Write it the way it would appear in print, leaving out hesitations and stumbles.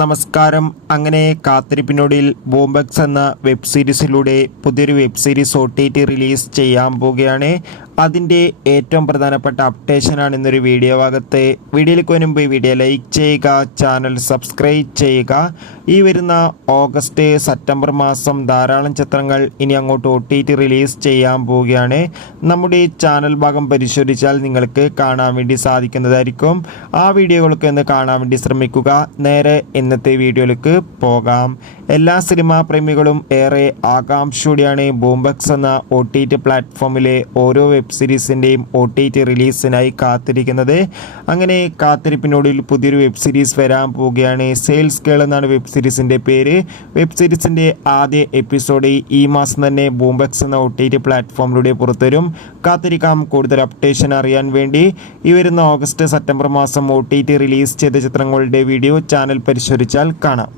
നമസ്കാരം. അങ്ങനെ കാത്തിരിപ്പിനൊടുവിൽ ബോംബെക്സ് എന്ന വെബ് സീരീസിലൂടെ പുതിയൊരു വെബ് സീരീസ് OTT റിലീസ് ചെയ്യാൻ പോവുകയാണ്. അതിൻ്റെ ഏറ്റവും പ്രധാനപ്പെട്ട അപ്ഡേഷനാണ് ഇന്നൊരു വീഡിയോ ഭാഗത്ത്. വീഡിയോയിലേക്ക് വരുമ്പോൾ ഈ വീഡിയോ ലൈക്ക് ചെയ്യുക, ചാനൽ സബ്സ്ക്രൈബ് ചെയ്യുക. ഈ വരുന്ന ഓഗസ്റ്റ് സെപ്റ്റംബർ മാസം ധാരാളം ചിത്രങ്ങൾ ഇനി അങ്ങോട്ട് OTT റിലീസ് ചെയ്യാൻ പോവുകയാണ്. നമ്മുടെ ഈ ചാനൽ ഭാഗം പരിശോധിച്ചാൽ നിങ്ങൾക്ക് കാണാൻ വേണ്ടി സാധിക്കുന്നതായിരിക്കും. ആ വീഡിയോകളൊക്കെ ഒന്ന് കാണാൻ വേണ്ടി ശ്രമിക്കുക. നേരെ ഇന്നത്തെ വീഡിയോയിലേക്ക് പോകാം. എല്ലാ സിനിമാ പ്രേമികളും ഏറെ ആകാംക്ഷയോടെയാണ് ബോംബെക്സ് എന്ന OTT പ്ലാറ്റ്ഫോമിലെ ഓരോ വെബ് സീരീസിൻ്റെയും OTT റിലീസിനായി കാത്തിരിക്കുന്നത്. അങ്ങനെ കാത്തിരിപ്പിനോടിൽ പുതിയൊരു വെബ് സീരീസ് വരാൻ പോവുകയാണ്. സെയിൽസ് ഗേൾ എന്നാണ് വെബ് സീരീസിൻ്റെ പേര്. വെബ് സീരീസിൻ്റെ ആദ്യ എപ്പിസോഡ് ഈ മാസം തന്നെ ബോംബെക്സ് എന്ന OTT പ്ലാറ്റ്ഫോമിലൂടെ പുറത്തുവരും. കാത്തിരിക്കാം കൂടുതൽ അപ്ഡേഷൻ അറിയാൻ വേണ്ടി. ഈ വരുന്ന ഓഗസ്റ്റ് സെപ്റ്റംബർ മാസം OTT റിലീസ് ചെയ്ത ചിത്രങ്ങളുടെ വീഡിയോ ചാനൽ പരിശോധിച്ചാൽ കാണാം.